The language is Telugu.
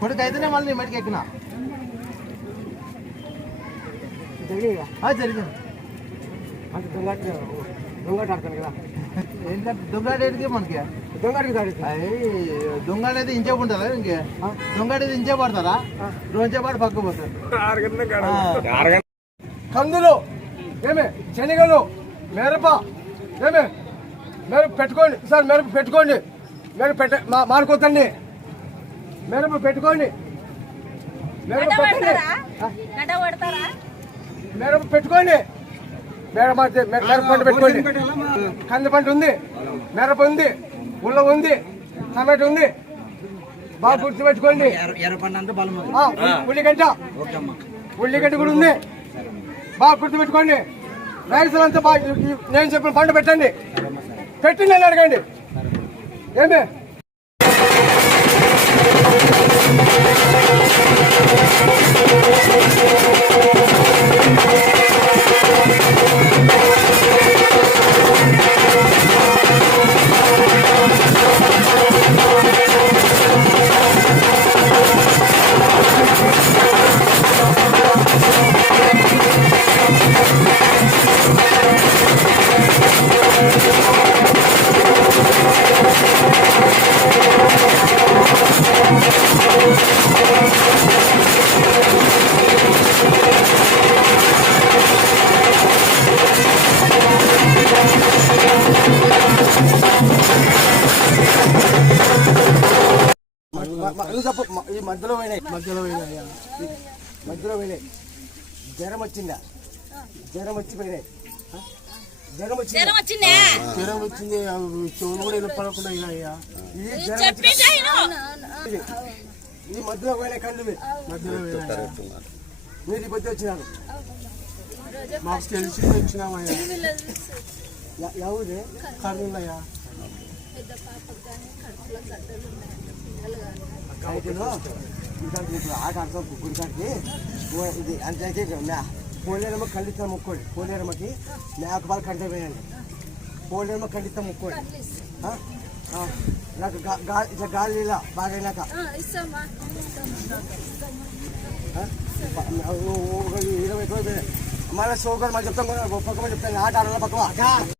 కొడుకు అయితేనే మళ్ళీ నీ మెడికి ఎక్కినా జరిగింది అంటే దొంగట ఆడతాను కదా ఏంటంటే దొంగడేటికి మనకి దొంగ అయితే ఇంచే ఉంటుందా ఇంకే దొంగ ఇంచే పడతారా రోజే పాటు పక్క పోతారు కందులు ఏమే శనగలు మిరప ఏమే మిరప పెట్టుకోండి సార్ మిరప పెట్టుకోండి మిరప మారుకోతండి మిరప పెట్టుకోండి మిరప పెట్టుకోండి మిరప పంట పెట్టుకోండి కంది పంట ఉంది మిరప ఉంది ఉల్ల ఉంది టమాటో ఉంది బాగా గుర్తు పెట్టుకోండి ఉల్లిగడ్డ కూడా ఉంది బాగా గుర్తు పెట్టుకోండి రైతులు అంతా బాగా నేను చెప్పిన పంట పెట్టండి పెట్టి నేను అడగండి ఏమే ఈ మధ్యలో పోయినాయి జ్వరం వచ్చిందా జ్వరం వచ్చిపోయినాయి జ్వరం వచ్చింది చెవులు కూడా ఇలా పడకుండా ఈ మధ్యలో పోయినాయి కళ్ళు మధ్యలో మీరు ఈ మధ్య వచ్చినారు మాకు తెలిసి వచ్చినామయ్యా ఎవరు కర్నూలయ్యా ఇప్పుడు ఆట ఆడతాం గుడికాడికి ఇది అంతే పోలేరమ్మ ఖండిత ముక్కోండి పోలేరమ్మకి నాకు బాగా ఖండిత వేయండి పోలేరమ్మ ఖండిత ముక్కోండి నాకు ఇట్లా గాలి ఇలా బాగా అయినాక 20 రోజులు మళ్ళీ సోకర్ మళ్ళీ చెప్తాం పక్క చెప్తాను ఆట ఆడాల పక్క